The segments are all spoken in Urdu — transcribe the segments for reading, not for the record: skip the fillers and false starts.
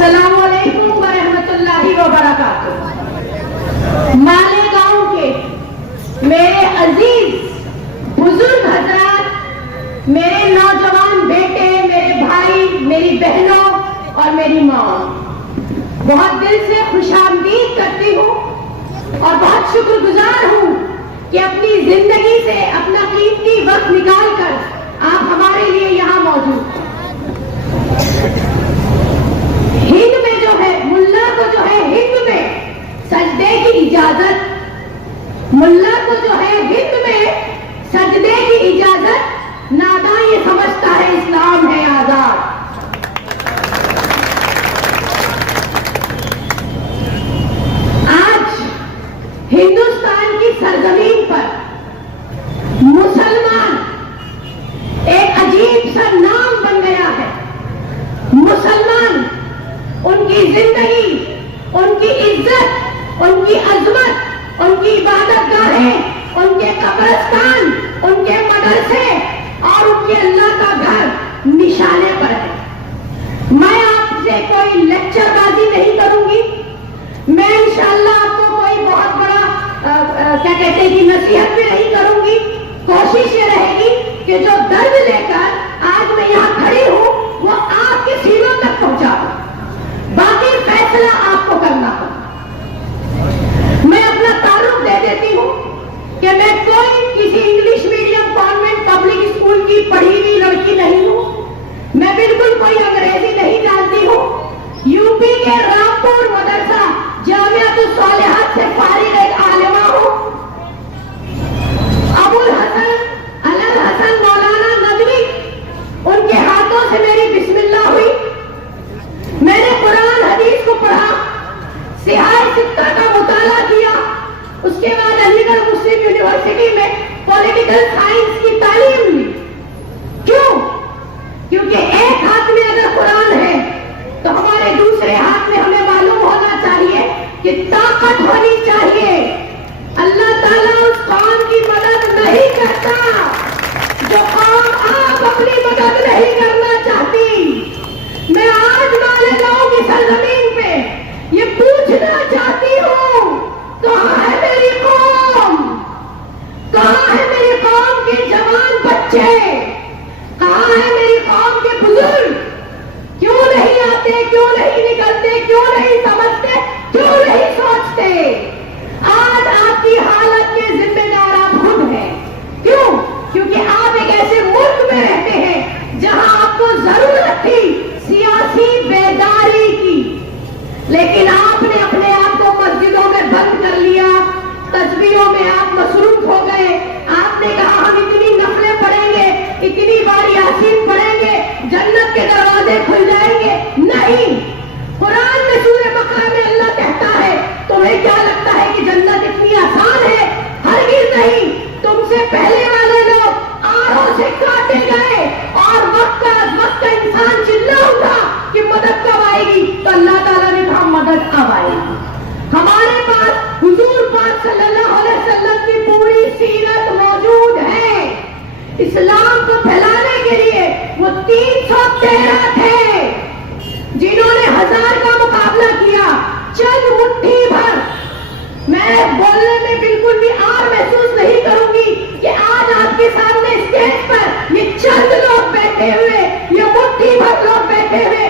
السلام علیکم ورحمۃ اللہ وبرکاتہ۔ مالیگاؤں کے میرے عزیز بزرگ حضرات، میرے نوجوان بیٹے، میرے بھائی، میری بہنوں اور میری ماں، بہت دل سے خوش آمدید کرتی ہوں اور بہت شکر گزار ہوں کہ اپنی زندگی سے اپنا قیمتی وقت نکال کر آپ ہمارے لیے یہاں موجود ہیں۔ ہند میں جو ہے، ملا کو جو ہے ہند میں سجدے کی اجازت، ملا کو جو ہے ہند میں سجدے کی اجازت، ناداں یہ سمجھتا ہے اسلام ہے آزاد۔ آج ہندوستان کی سرزمین پر مسلمان ایک عجیب سا نام بن گیا ہے۔ مسلمان، ان کی زندگی، ان کی عزت، ان کی عظمت، ان کی عبادت گاہیں، ان کے قبرستان، ان کے مدرسے اور ان کے اللہ کا گھر نشانے پر ہے۔ میں آپ سے کوئی لیکچر بازی نہیں کروں گی، میں انشاءاللہ آپ کو کوئی بہت بڑا کیا کہتے ہیں کہ نصیحت بھی نہیں کروں گی۔ کوشش یہ رہے گی کہ جو درد لے کر آج میں یہاں کھڑی ہوں وہ آپ کے سینوں تک پہنچا دوں، باقی فیصلہ آپ کو کرنا ہوگا۔ میں اپنا تعارف دے دیتی ہوں کہ میں کوئی کسی English medium convent public school کی پڑھی ہوئی لڑکی نہیں ہوں، میں بالکل کوئی انگریزی نہیں جانتی ہوں۔ یو پی کے رامپور مدرسہ جامعۃ الصالحات سے فارغ ایک عالمہ ہوں۔ ابو الحسن الحسن مولانا ندوی، ان کے ہاتھوں سے میری بسم اللہ ہوئی۔ میں نے قرآن حدیث کو پڑھا، سیاہ سکہ کا مطالعہ کیا، اس کے بعد علی گڑھ مسلم یونیورسٹی میں پولیٹیکل سائنس کی تعلیم لی۔ کیوں؟ کیونکہ ایک ہاتھ میں اگر قرآن ہے تو ہمارے دوسرے ہاتھ میں ہمیں معلوم ہونا چاہیے کہ طاقت ہونی چاہیے۔ اللہ تعالیٰ اس قوم کی مدد نہیں کرتا جو قوم آپ اپنی مدد نہیں کرنا چاہتی۔ میں آج مالیگاؤں کی سرزمین پہ یہ پوچھنا چاہتی ہوں، کہاں ہے میری قوم؟ کہاں ہے میری قوم کے جوان بچے؟ کہاں ہے میری قوم کے بزرگ؟ کیوں نہیں آتے؟ کیوں نہیں نکلتے؟ کیوں نہیں سمجھتے؟ کیوں نہیں سوچتے؟ آج آپ کی حالت کے ذمہ دار آپ خود ہیں۔ کیوں؟ کیونکہ آپ ایک ایسے ملک میں رہتے ہیں جہاں آپ کو ضرورت تھی سیاسی بیداری کی، لیکن آپ نے اپنے آپ کو مسجدوں میں بند کر لیا، تسبیحوں میں آپ مصروف ہو گئے۔ آپ نے کہا ہم اتنی نفلیں پڑھیں گے، اتنی بار یاسین پڑھیں گے، جنت کے دروازے کھل جائیں گے۔ نہیں، قرآن میں سورہ بقرہ میں اللہ کہتا ہے تمہیں کیا لگتا ہے کہ جنت اتنی آسان ہے؟ ہرگز نہیں۔ تم سے پہلے والے لوگ آڑوں سے کاٹے گئے اور وقت کا انسان چلا اٹھا کہ مدد کب آئے گی؟ تو اللہ تعالیٰ نے کہا مدد اب آئے گی۔ ہمارے پاس حضور پاک صلی اللہ علیہ وسلم کی پوری سیرت موجود ہے۔ اسلام کو پھیلانے کے لیے وہ 313 تھے جنہوں نے 1000 کا مقابلہ کیا، چند مٹھی بھر۔ میں بولنے میں بالکل بھی آر محسوس نہیں کروں گی کہ آج آپ کے سامنے اسٹیج پر یہ چند لوگ بیٹھے ہوئے، یہ مٹھی بھر لوگ بیٹھے ہوئے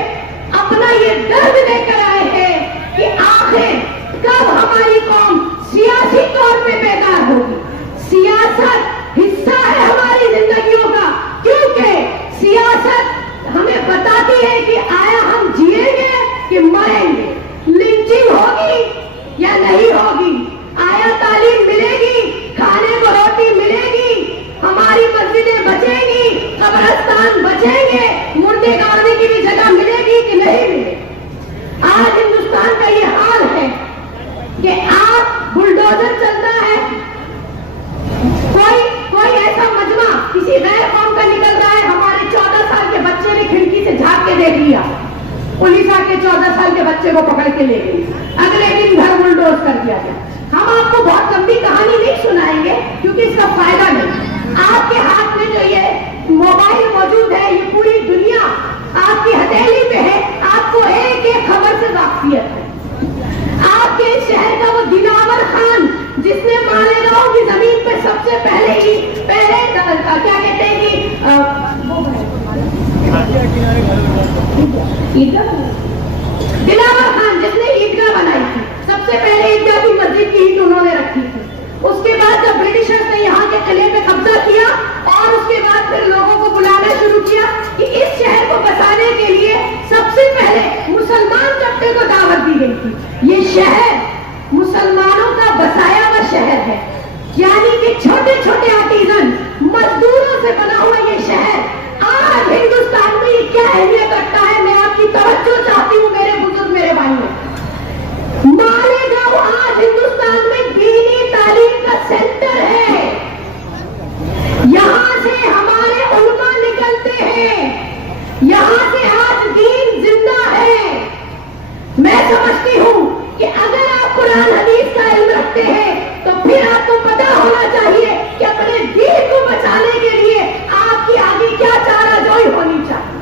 اپنا یہ درد لے کر آئے ہیں کہ آخر کب ہماری قوم سیاسی طور پہ بیدار ہوگی۔ سیاست حصہ ہے ہماری زندگیوں کا، کیونکہ سیاست ہمیں بتاتی ہے کہ آیا ہم جیئیں گے کہ مریں گے، لنچنگ ہوگی یا نہیں ہوگی، آیا تعلیم ملے گی، کھانے کو روٹی ملے گی، ہماری مسجدیں بچیں گی، قبرستان بچیں گے، مردے گاڑنے کی بھی جگہ ملے گی کہ نہیں ملے۔ آج ہندوستان کا یہ حال ہے کہ آپ بلڈوزر چلتا ہے، کوئی ایسا مجمع کسی غیر قوم کا نکل رہا ہے، ہمارے 14 سال کے بچے نے کھڑکی سے جھانک کے دیکھ لیا، پولیس آ کے 14 سال کے بچے کو پکڑ کے لے گئی، اگلے دن گھر بلڈوز کر دیا گیا۔ ہم آپ کو بہت لمبی کہانی نہیں سنائیں گے کیونکہ اس کا فائدہ نہیں۔ آپ کے ہاتھ میں جو یہ موبائل موجود ہے، یہ پوری دنیا آپ کی ہتھیلی پہ ہے، آپ کو ایک ایک خبر دلاور خان جس نے عیدگاہ بنائی تھی، سب سے پہلے عیدگاہ کی مسجد کی اینٹ انہوں نے رکھی تھی. اس کے بعد جب برٹشرز نے یہاں کے قلعے پہ قبضہ کیا اور اس کے بعد پھر لوگوں کو بلانا شروع کیا کہ اس شہر کو بسانے کے لیے سب سے پہلے مسلمان طبقے کو دعوت دی گئی تھی. یہ شہر مسلمانوں کا بسایا ہوا شہر ہے، یعنی کہ چھوٹے چھوٹے آرٹیزن مزدوروں سے بنا ہوا یہ شہر آج ہندوستان میں یہ کیا اہمیت رکھتا ہے. میں آپ کی توجہ چاہتی ہوں میرے بزرگ، میرے بھائیوں. مالیگاؤں آج ہندوستان میں دینی تعلیم کا سینٹر ہے. یہاں سے ہمارے علماء نکلتے ہیں، یہاں سے آج دین زندہ ہے. میں سمجھتی ہوں کہ اگر آپ قرآن حدیث کا علم رکھتے ہیں تو پھر آپ کو پتا ہونا چاہیے کہ اپنے دین کو بچانے کے لیے آپ کی آگے کیا چارہ جوئی ہونی چاہیے.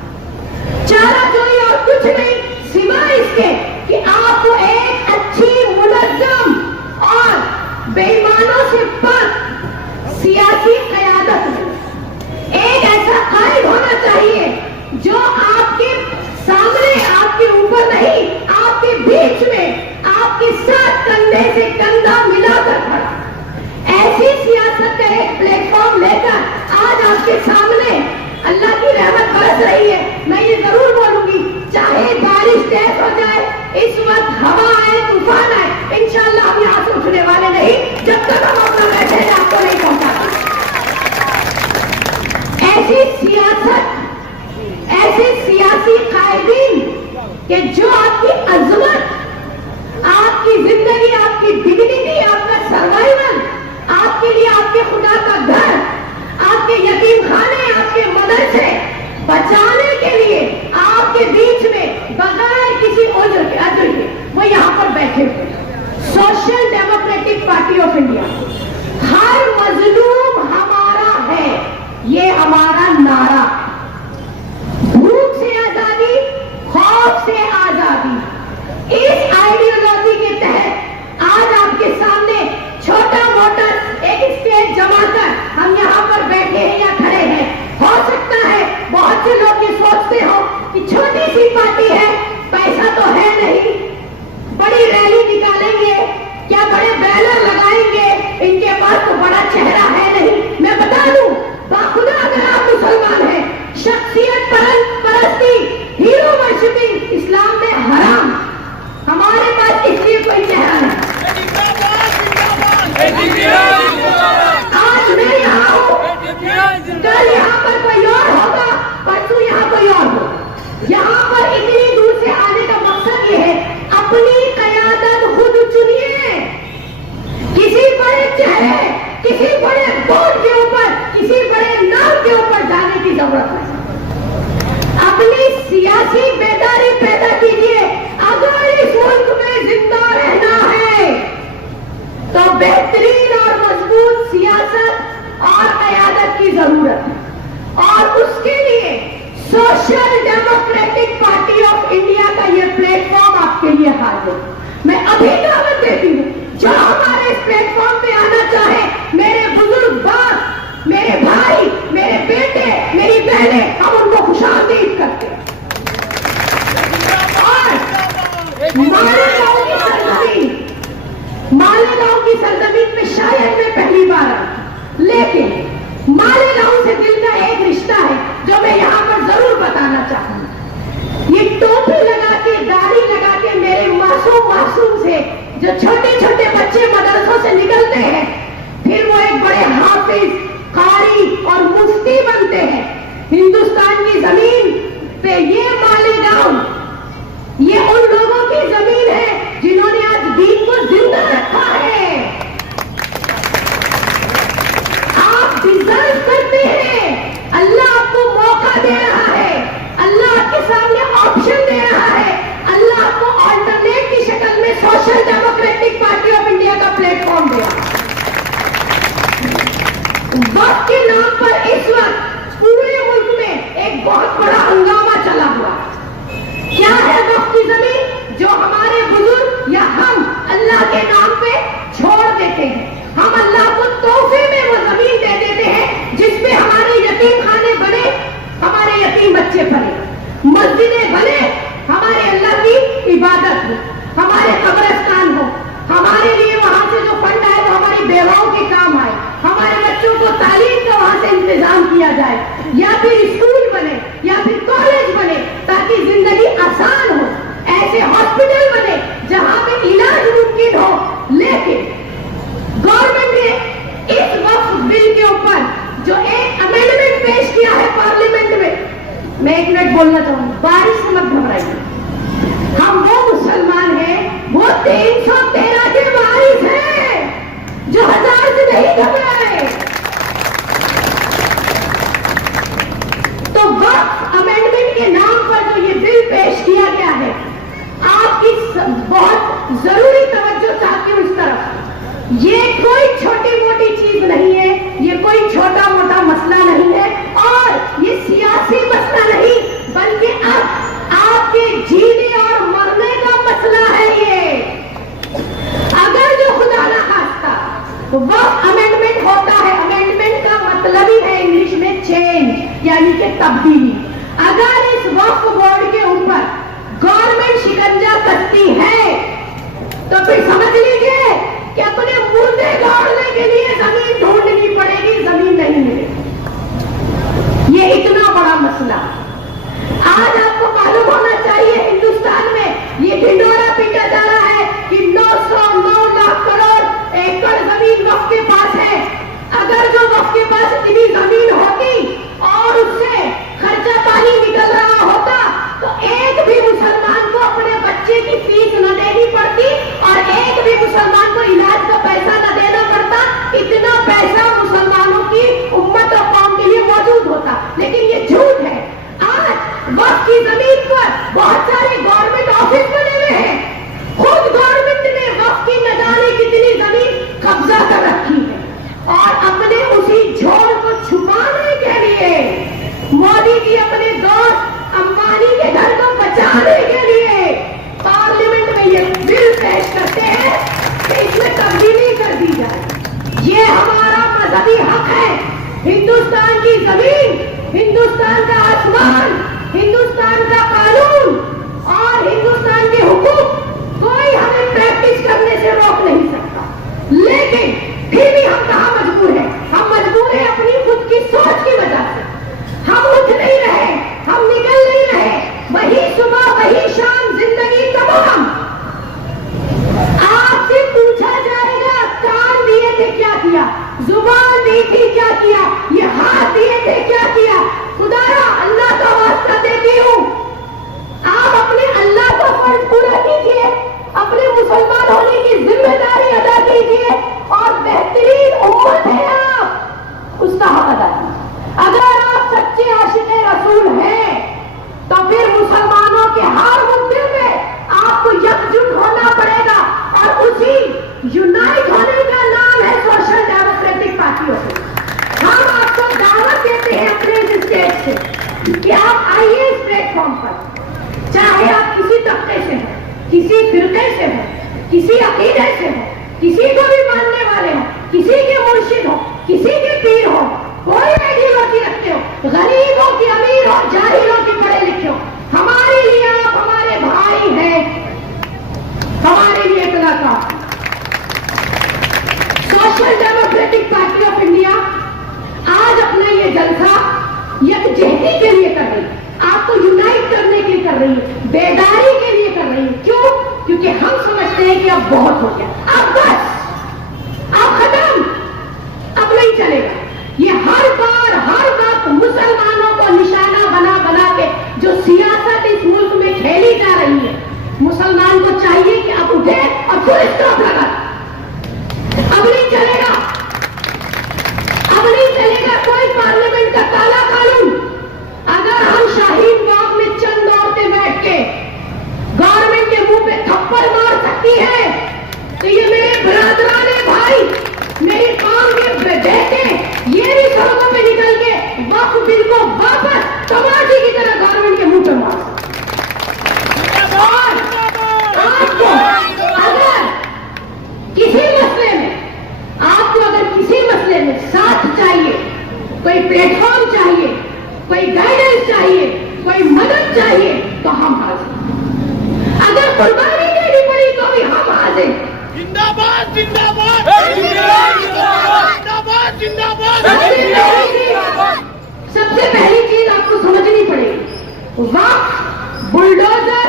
چارہ جوئی اور کچھ نہیں سوائے اس کے کہ آپ کو ایک اچھی منظم اور بے ایمانوں سے پاک سیاسی قیادت میں ایک ایسا قائد ہونا چاہیے جو آپ کے سامنے، آپ کے اوپر نہیں، آپ کے بیچ میں، آپ کے ساتھ کندھے سے کندھا ملا کر کھڑا. ایسی سیاست کا ایک پلیٹ فارم لے کر آج آپ کے سامنے اللہ کی رحمت برس رہی ہے. میں یہ ضرور بولوں گی چاہے بارش تیز ہو جائے، اس وقت ہوا آئے، طوفان آئے، انشاءاللہ ہم یہاں سے اٹھنے والے نہیں جب تک ہم اپنا میسج آپ کو نہیں پہنچاتے. ایسی سیاست، ایسے سیاسی قائدین کہ جو آپ کی عظمت، آپ کی زندگی، آپ کی ڈگنیٹی، آپ کا سروائیول، آپ کے لیے آپ کے خدا کا گھر، آپ کے یتیم خانے، آپ کے مدرسے بچانے کے لیے آپ کے بیچ میں بغیر کسی عذر کے وہ یہاں پر بیٹھے ہوئے. Social democratic party of India, ہر مظلوم ہمارا ہے، یہ ہمارا نعرہ. بھوک سے آزادی، خوف سے آزادی، اس آئیڈیالوجی کے تحت آج آپ کے سامنے چھوٹا موٹا ایک اسٹیج جما کر ہم یہاں پر بیٹھے ہیں یا کھڑے ہیں. ہو سکتا ہے بہت سے لوگ یہ سوچتے ہو کہ چھوٹی سی پارٹی ہے، پیسہ تو ہے نہیں، بڑی ریلی نکالیں گے، کیا بڑے بینر لگائیں گے، ان کے پاس تو بڑا چہرہ ہے نہیں. میں بتا دوں باخدا اگر آپ مسلمان ہیں، شخصیت پرستی، ہیرو ورشپنگ اسلام میں حرام. ہمارے پاس اس لیے کوئی چہرہ نہیں. آج میں یہاں ہوں، کل یہاں پر کوئی اور ہوگا، پرسوں یہاں کوئی اور ہوگا. یہاں پر اتنی دور سے آنے کا مقصد یہ ہے اپنی قیادت خود چنیے. کسی بڑے چہرے، کسی بڑے بورڈ کے اوپر، کسی بڑے نام کے اوپر جانے کی ضرورت ہے. اپنی سیاسی بیداری پیدا کیجیے. اگر اس ملک میں زندہ رہنا ہے تو بہترین اور مضبوط سیاست اور قیادت کی ضرورت ہے، اور اس کے لیے social democratic party of India کا یہ پلیٹ فارم آپ کے لیے حاضر. میں ابھی دعوت دیتی ہوں جو ہمارے اس پلیٹ فارم پہ آنا چاہے، میرے بزرگ باپ، میرے بھائی، میرے بیٹے، میری بہنیں، ہم ان کو خوش آمدید کرتے ہیں. اور مالیگاؤں کی سرزمین، مالیگاؤں کی سرزمین میں شاید میں پہلی بار آئی، لیکن مالیگاؤں سے دل کا ایک رشتہ ہے جو میں یہاں پر ضرور بتانا چاہوں گا. یہ ٹوپی لگا کے، داڑھی لگا کے میرے معصوم سے جو چھوٹے چھوٹے بچے مدرسوں سے نکلتے ہیں، پھر وہ ایک بڑے حافظ، قاری اور مفتی بنتے ہیں. ہندوستان کی زمین پہ یہ مالیگاؤں، یہ ان لوگوں کی زمین ہے جنہوں نے آج دین کو زندہ رکھا ہے. آپ ڈیزرو کرتے ہیں. اللہ آپ کو موقع دے رہا ہے، اللہ آپ کے سامنے آپشن دے رہا ہے، اللہ آپ کو آلٹرنیٹ کی شکل میں social democratic party of India کا پلیٹ فارم دے رہا ہے. وقت کے نام پر اس وقت پورے ملک میں ایک بہت بڑا ہنگامہ چلا ہوا ہے. بہت ضروری توجہ چاہتی ہوں اس طرف. یہ کوئی چھوٹی موٹی چیز نہیں ہے, یہ کوئی چھوٹا موٹا مسئلہ نہیں ہے, اور یہ سیاسی مسئلہ نہیں, بلکہ اب آپ کے جینے اور مرنے کا مسئلہ ہے. یہ اگر جو خدا نہ خواستہ وقت امینڈمنٹ ہوتا ہے, امینڈمنٹ کا مطلب ہی ہے انگلش میں چینج, یعنی کہ تبدیلی. اگر اس وقت بورڈ کے اوپر گورنمنٹ شکنجا کستی ہے تو پھر سمجھ لیجیے کہ اپنے مردے گاڑنے کے لیے زمین ڈھونڈنی پڑے گی, زمین نہیں ملے گی. یہ اتنا بڑا مسئلہ. آج آپ کو معلوم ہونا چاہیے ہندوستان میں یہ ڈھنڈورا پیٹا جا رہا ہے کہ 909 لاکھ کروڑ ایکڑ زمین وقف کے پاس ہے. اگر جو وقف کے پاس اتنی زمین ہوتی اور اس سے خرچہ پانی نکل رہا ہوتا تو ایک بھی مسلمان کو اپنے بچے کی فیس نہ دینی پڑتی اور ایک بھی مسلمان کو علاج کا پیسہ نہ دینا پڑتا. اتنا پیسہ مسلمانوں کی امت اور قوم کے لیے موجود ہوتا. لیکن یہ جھوٹ ہے. آج وقف کی زمین پر بہت سارے گورنمنٹ آفس بنے ہوئے ہیں. خود گورنمنٹ نے وقف کی نہ جانے کتنی زمین قبضہ کر رکھی ہے, اور اپنے اسی جھوٹ کو چھپانے کے لیے مودی جی اپنے دوست امبانی کے گھر کو بچانے کے لیے پارلیمنٹ میں یہ بل پیش کرتے ہیں کہ اس میں تبدیلی کر دی جائے. یہ ہمارا مذہبی حق ہے. ہندوستان کی زمین, ہندوستان کا آسمان, ہندوستان کا قانون اور ہندوستان کے حقوق کوئی ہمیں پریکٹس کرنے سے روک نہیں سکتا. لیکن پھر بھی ہم کہاں مجبور ہیں؟ ہم مجبور ہیں اپنی خود کی سوچ کی وجہ سے. ہم اٹھ نہیں رہے, ہم نکل نہیں رہے, وہی صبح وہی شام زندگی تمام. آپ سے پوچھا جائے گا کان دیے تھے کیا کیا, زبان دی تھی کیا کیا, یہ ہاتھ دیے تھے کیا کیا. خدایا اللہ کا واسطہ دیتی ہوں, آپ اپنے اللہ کا فرض پورا کیجیے, اپنے مسلمان ہونے کی ذمہ داری ادا کیجیے, اور بہترین امت ہے آپ, اس کا حق ادا کیجیے. اگر آپ سچے عاشق رسول ہیں تو پھر مسلمانوں کے ہر مدے میں آپ کو یکجٹ ہونا پڑے گا, اور اسی یونائٹ ہونے کا نام ہے سوشل ڈیموکریٹک پارٹی. ہم آپ کو دعوت دیتے ہیں اپنے اسٹیج سے کہ آپ آئیے اس پلیٹ فارم پر, چاہے آپ کسی طبقے سے ہیں, کسی فرقے سے ہیں, کسی عقیدے سے ہیں, کسی کو بھی ماننے والے ہوں, کسی کے مرشد ہو, کسی کے پیر ہو, کوئی آئیڈیالوجی رکھتے ہو, غریب ہو کہ امیر ہو, جاہل ہو کہ پڑھے لکھے ہو, ہمارے لیے آپ ہمارے بھائی ہیں, ہمارے لیے اطلاع کا. Social democratic party of India آج اپنا یہ جلسہ یکجہتی کے لیے کر رہی ہے, آپ کو یونائٹ کرنے کے لیے کر رہی ہے, بیداری کے لیے کر رہی ہے. کیوں؟ کیونکہ ہم سمجھتے ہیں کہ اب بہت ہو گیا, اب بس, اب ختم, اب نہیں چلے گا. یہ ہر بار ہر وقت مسلمانوں کو نشانہ بنا بنا کے جو سیاست اس ملک میں کھیلی جا رہی ہے, مسلمان کو چاہیے کہ اب اٹھے اور پھر اسٹاپ لگا. اب نہیں چلے گا, اب نہیں چلے گا کوئی پارلیمنٹ کا کالا قانون. اگر ہم شاہین باغ میں چند عورتیں بیٹھ کے گورنمنٹ کے منہ پہ تھپڑ مار سکتی ہے تو یہ میرے برادران بھائی, میری قوم کے بیٹے, یہ بھی سڑکوں پہ نکل کے وقف بل کو واپس تماچے کی طرح گورنمنٹ کے منہ پہ مار سکتے. اور آپ کو اگر کسی مسئلے میں, آپ کو اگر کسی مسئلے میں ساتھ چاہیے, کوئی پلیٹ فارم چاہیے, کوئی گائیڈنس چاہیے, کوئی مدد چاہیے, تو ہم حاضر. اگر قربانی دینی پڑی تو بھی ہم حاضر. زندہ باد, زندہ باد, زندہ باد, زندہ باد. سب سے پہلی چیز آپ کو سمجھنی پڑے گی, وقت, بلڈوزر,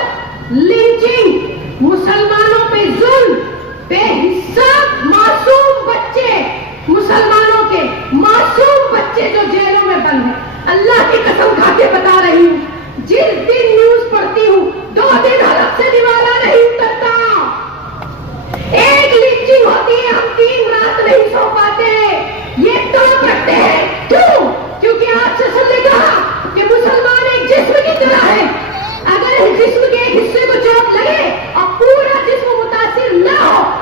لنچنگ, مسلمانوں پہ ظلم, بے حساب معصوم بچے, مسلمانوں کے معصوم بچے جو جیلوں میں بند ہیں. اللہ کی قسم کھا کے بتا رہی ہوں, جس دن نیوز پڑھتی ہوں 2 دن حلق سے دیوارہ نہیں اترتا. ایک لنچنگ ہوتی ہے, ہم 3 رات نہیں سو پاتے. یہ ٹوپ رکھتے ہیں. کیوں؟ کیونکہ آپ سے سن نے کہا کہ مسلمان ایک جسم کی طرح ہے. اگر اس جسم کے ایک حصے کو چوٹ لگے اور پورے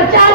50,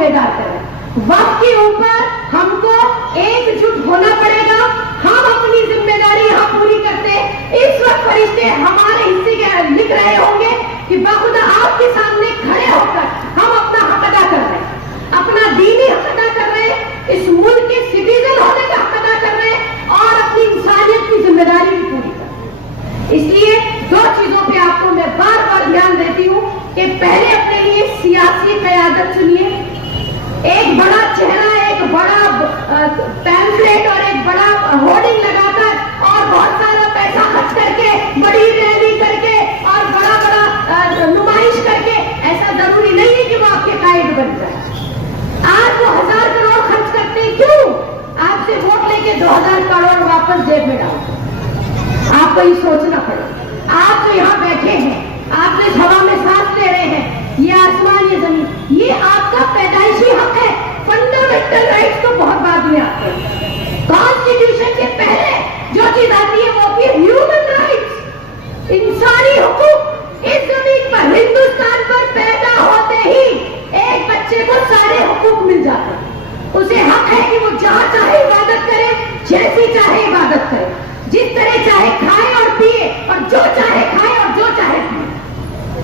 بیدار کریں. وقت کے اوپر ہم کو ایک جٹ ہونا پڑے گا. ہم اپنی ذمہ داری یہاں پوری کرتے. اس وقت فرشتے ہمارے حصے کے لکھ رہے ہوں گے کہ بخدا آپ کے سامنے کھڑے ہو کر ہم اپنا حق ادا کر رہے ہیں, اپنا دینی حق ادا کر رہے ہیں, اس ملک کے سٹیزن ہونے کا حق ادا کر رہے ہیں اور اپنی انسانیت کی ذمہ داری بھی پوری کر رہے ہیں. اس لیے دو چیزوں پہ آپ کو میں بار بار دھیان دیتی ہوں کہ پہلے اپنے لیے سیاسی قیادت چنیے. ایک بڑا چہرہ, ایک بڑا پیمفلیٹ اور ایک بڑا ہورڈنگ لگا کر اور بہت سارا پیسہ خرچ کر کے, بڑی ریلی کر کے اور بڑا بڑا نمائش کر کے, ایسا ضروری نہیں ہے کہ وہ آپ کے قائد بن جائے. آج وہ 1000 کروڑ خرچ کرتے ہیں, کیوں؟ آپ سے ووٹ لے کے 2000 کروڑ واپس جیب میں ڈالتے. آپ کو یہ سوچنا پڑے. آپ جو یہاں بیٹھے ہیں, آپ جس ہوا میں سانس لے رہے ہیں, یہ آسمان, یہ زمین, یہ آپ کا پیدائشی حق ہے. فنڈامنٹل رائٹس تو بہت بعد میں آتے ہیں. کانسٹیٹیوشن کے پہلے جو چیز آتی ہے وہ ہوتی ہے ہیومن رائٹس, انسانی حقوق. اس زمین پر, ہندوستان پر پیدا ہوتے ہی ایک بچے کو سارے حقوق مل جاتے ہیں. اسے حق ہے کہ وہ جہاں چاہے عبادت کرے, جیسی چاہے عبادت کرے, جس طرح چاہے کھائے اور پیے, اور جو چاہے کھائے اور جو چاہے پیے,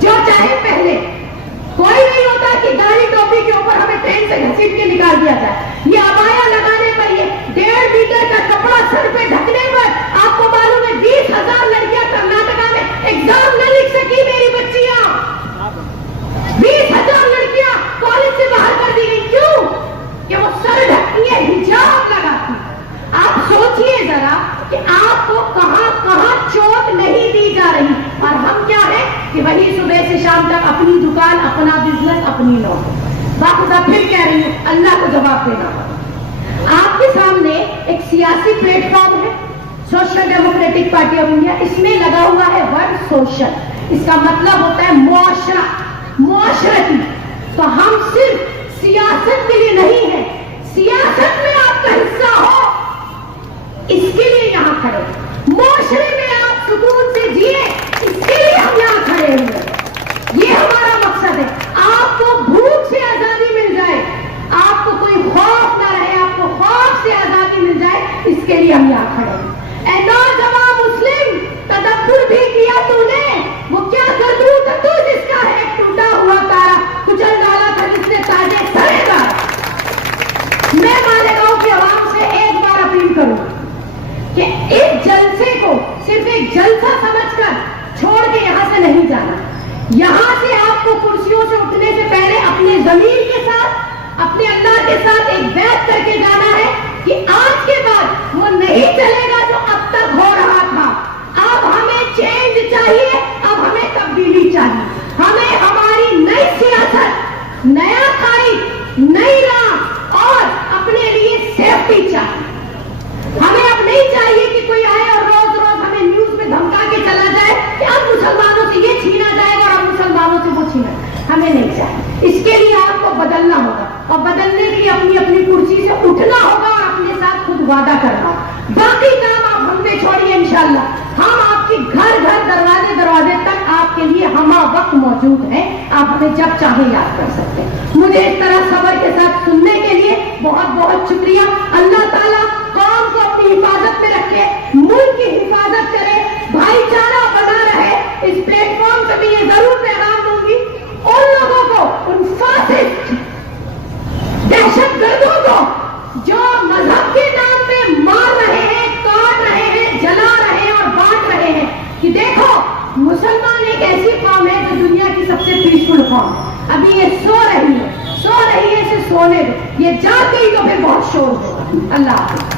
جو چاہے پہلے. کوئی نہیں ہوتا کہ داڑھی ٹوپی کے اوپر ہمیں ٹرین سے گھسیٹ کے نکال دیا جائے. یہ عبایا لگانے پر, یہ 1.5 میٹر کا کپڑا سر پہ ڈھکنے پر, آپ کو معلوم ہے 20,000 لڑکیاں کرناٹکا میں ایگزام نہ لکھ سکی. میری بچیاں 20,000 لڑکیاں کالج سے باہر کر دی گئی. کیوں؟ کہ وہ سر ڈھکتی ہے, حجاب لگاتی. آپ سوچئے ذرا کہ آپ کو کہاں کہاں چوٹ نہیں دی جا رہی, اور ہم کیا ہے کہ وہی صبح سے شام تک اپنی دکان, اپنا بزنس, اپنی نوکری. باخدا پھر کہہ رہی ہوں, اللہ کو جواب دینا ہوگا. آپ کے سامنے ایک سیاسی پلیٹ فارم ہے, social democratic party of India. اس میں لگا ہوا ہے ورڈ سوشل. اس کا مطلب ہوتا ہے معاشرہ, معاشرتی. تو ہم صرف سیاست کے لیے نہیں ہے, سیاست میں آپ کا حصہ ہو اس کے لیے یہاں کھڑے. معاشرے میں آپ سکون سے جیے, اس کے لیے ہم یہاں کھڑے ہوئے. یہ ہمارا مقصد ہے. آپ کو بھوک سے آزادی مل جائے, آپ کو کوئی خوف نہ رہے, آپ کو خوف سے آزادی مل جائے, اس کے لیے ہم یہاں کھڑے ہیں. اے نوجوان مسلم, تدبر بھی کیا تو نے, وہ کیا کرتوت ہے تو جس کا ہے ٹوٹا ہوا تارا کچل ڈالا تھا جس نے تاجے سرے گا. میں مالیگاؤں کی عوام سے ایک بار اپیل کروں کہ اس جلسے کو صرف ایک جلسہ سمجھ کر چھوڑ کے یہاں سے نہیں جانا. یہاں سے آپ کو کرسیوں سے اٹھنے سے پہلے اپنے ضمیر کے ساتھ, اپنے اللہ کے ساتھ ایک بیعت کر کے جانا ہے کہ آج کے بعد وہ نہیں چلے گا جو اب تک ہو رہا تھا. اب ہمیں چینج چاہیے, اب ہمیں تبدیلی چاہیے. ہمیں ہماری نئی سیاست, نیا قائد, نئی راہ اور اپنے لیے سیفٹی چاہیے. ہمیں اب نہیں چاہیے کہ کوئی آئے اور روز روز ہمیں نیوز میں دھمکا کے چلا جائے کہ اب مسلمانوں سے یہ چھینا جائے گا اور اب مسلمانوں سے وہ چھینا. ہمیں نہیں چاہیے. اس کے لیے آپ کو بدلنا ہوگا, اور بدلنے کے لیے اپنی اپنی کرسی سے اٹھنا ہوگا اور اپنے ساتھ خود وعدہ کرنا ہوگا. باقی کام آپ ہم پہ چھوڑیے, انشاءاللہ ہم آپ کے گھر گھر, دروازے دروازے تک آپ کے لیے ہمہ وقت موجود ہیں. آپ ہمیں جب چاہے یاد کر سکتے ہیں. مجھے اس طرح صبر کے ساتھ سننے کے لیے بہت بہت شکریہ. اللہ تعالیٰ قوم کو اپنی حفاظت میں رکھے, ملک کی حفاظت کرے, بھائی چارہ بنا رہے. اس پلیٹ فارم سے بھی یہ ضرور پیغام دوں گی ان لوگوں کو, ان فاسد دہشت گردوں کو جو مذہب کے نام پہ مار رہے ہیں, کاٹ رہے ہیں, جلا رہے ہیں اور بانٹ رہے ہیں, کہ دیکھو مسلمان ایک ایسی قوم ہے جو دنیا کی سب سے پیسفل قوم ہے. ابھی یہ سو رہی ہے, اسے سونے دو. یہ جا گئی تو پھر بہت شور ہوگا. اللہ حافظ.